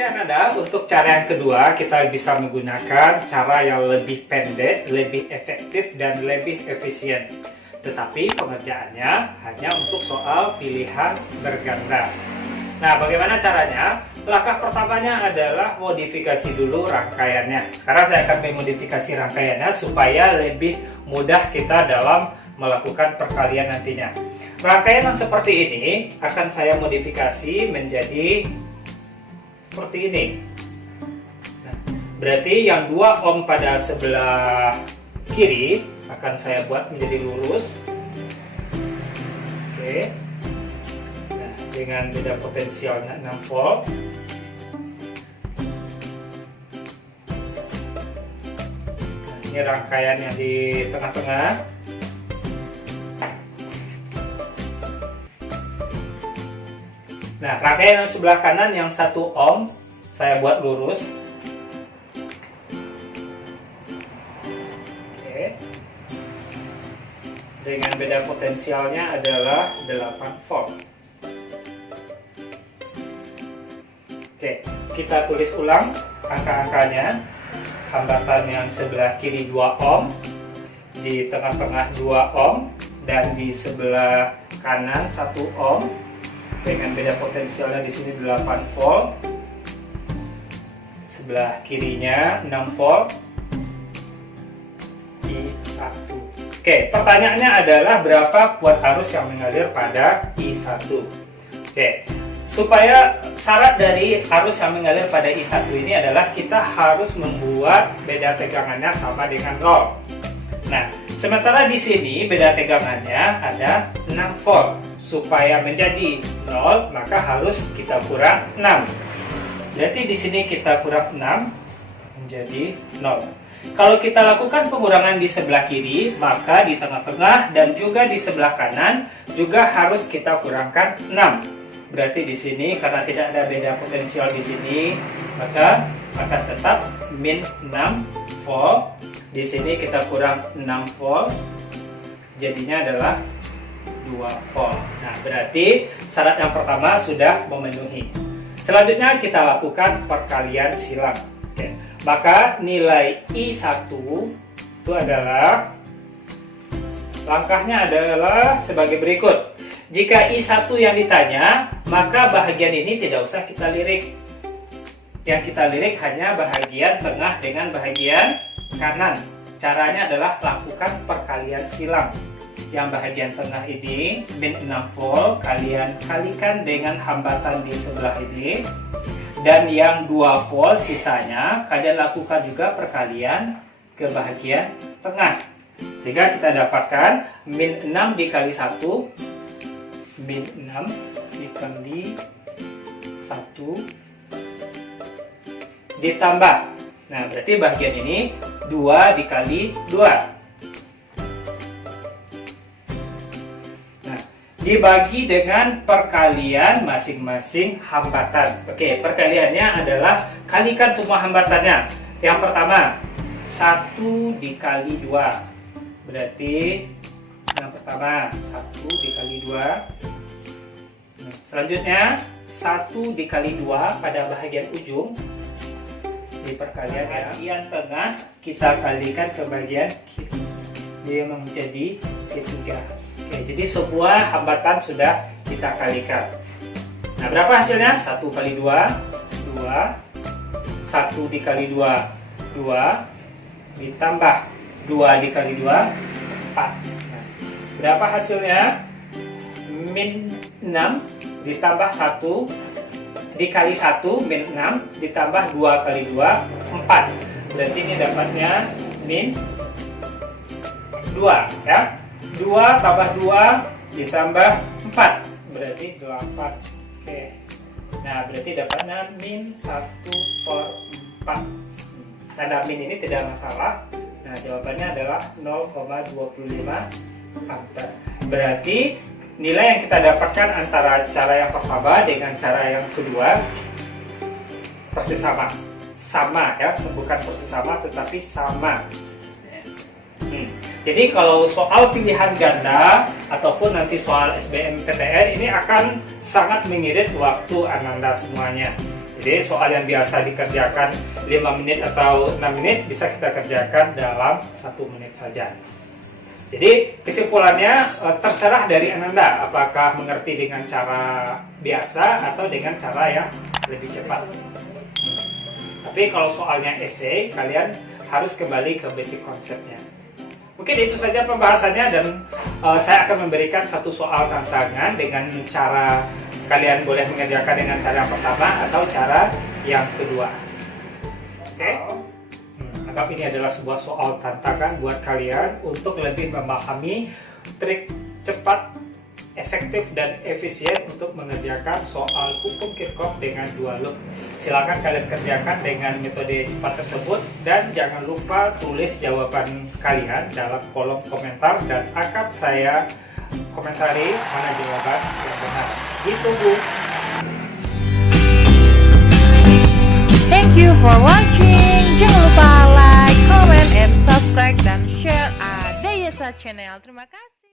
Oke Ananda, untuk cara yang kedua kita bisa menggunakan cara yang lebih pendek, lebih efektif, dan lebih efisien. Tetapi pengerjaannya hanya untuk soal pilihan berganda. Nah, bagaimana caranya? Langkah pertamanya adalah modifikasi dulu rangkaiannya. Sekarang saya akan memodifikasi rangkaiannya supaya lebih mudah kita dalam melakukan perkalian nantinya. Rangkaian yang seperti ini akan saya modifikasi menjadi seperti ini. Nah, berarti yang 2 ohm pada sebelah kiri akan saya buat menjadi lurus. Oke. Nah, dengan beda potensialnya 6 volt. Nah, ini rangkaian yang di tengah-tengah. Nah, rangkaian yang sebelah kanan yang 1 ohm saya buat lurus. Oke. Dengan beda potensialnya adalah 8 volt. Oke, kita tulis ulang angka-angkanya. Hambatan yang sebelah kiri 2 ohm, di tengah-tengah 2 ohm, dan di sebelah kanan 1 ohm. Dengan beda potensialnya di sini 8 volt, sebelah kirinya 6 volt, I1. Oke, pertanyaannya adalah berapa kuat arus yang mengalir pada I1. Oke, supaya syarat dari arus yang mengalir pada I1 ini adalah kita harus membuat beda tegangannya sama dengan 0. Nah, sementara di sini beda tegangannya ada 6 volt. Supaya menjadi 0, maka harus kita kurang 6. Jadi di sini kita kurang 6 menjadi 0. Kalau kita lakukan pengurangan di sebelah kiri, maka di tengah-tengah dan juga di sebelah kanan juga harus kita kurangkan 6. Berarti di sini karena tidak ada beda potensial di sini, maka akan tetap min 6 volt. Di sini kita kurang 6 volt. Jadinya adalah 2 volt. Nah, berarti syarat yang pertama sudah memenuhi. Selanjutnya kita lakukan perkalian silang. Oke. Maka nilai I1 itu adalah, langkahnya adalah sebagai berikut. Jika I1 yang ditanya, maka bahagian ini tidak usah kita lirik. Yang kita lirik hanya bahagian tengah dengan bahagian kanan. Caranya adalah lakukan perkalian silang. Yang bahagian tengah ini min 6 volt kalian kalikan dengan hambatan di sebelah ini, dan yang 2 volt sisanya kalian lakukan juga perkalian ke bahagian tengah, sehingga kita dapatkan min 6 dikali 1, min 6 dikali 1 ditambah, nah berarti bahagian ini 2 dikali 2. Dibagi dengan perkalian masing-masing hambatan. Oke, perkaliannya adalah kalikan semua hambatannya. Yang pertama 1 dikali 2. Berarti yang pertama 1 dikali 2. Selanjutnya 1 dikali 2 pada bahagian ujung. Di perkalian bagian tengah kita kalikan ke bagian kiri. Dia menjadi ketiga. Oke, jadi sebuah hambatan sudah kita kalikan. Nah, berapa hasilnya? 1 kali 2, 2. 1 dikali 2, 2. Ditambah 2 dikali 2, 4. Nah, berapa hasilnya? Min 6 ditambah 1 dikali 1, min 6 ditambah 2 kali 2, 4. Berarti ini dapatnya min 2, ya. 2 tambah 2 ditambah 4 berarti 8. Oke. Nah, berarti dapatnya min 1/4. Tanda min ini tidak masalah. Nah, jawabannya adalah 0,25 ampere. Berarti nilai yang kita dapatkan antara cara yang pertama dengan cara yang kedua persis sama. Sama ya, bukan persis sama tetapi sama. Jadi kalau soal pilihan ganda ataupun nanti soal SBMPTN ini akan sangat mengirit waktu Ananda semuanya. Jadi soal yang biasa dikerjakan 5 menit atau 6 menit bisa kita kerjakan dalam 1 menit saja. Jadi kesimpulannya terserah dari Ananda apakah mengerti dengan cara biasa atau dengan cara yang lebih cepat. Tapi kalau soalnya esai, kalian harus kembali ke basic konsepnya. Mungkin itu saja pembahasannya, dan saya akan memberikan satu soal tantangan dengan cara kalian boleh mengerjakan dengan cara yang pertama atau cara yang kedua. Oke? Anggap ini adalah sebuah soal tantangan buat kalian untuk lebih memahami trik cepat, efektif, dan efisien untuk mengerjakan soal hukum Kirchhoff dengan dua loop. Silakan kalian kerjakan dengan metode cepat tersebut, dan jangan lupa tulis jawaban kalian dalam kolom komentar dan akan saya komentari mana jawaban yang benar. Ditunggu. Thank you for watching. Jangan lupa like, comment, and subscribe dan share Adayasa Channel. Terima kasih.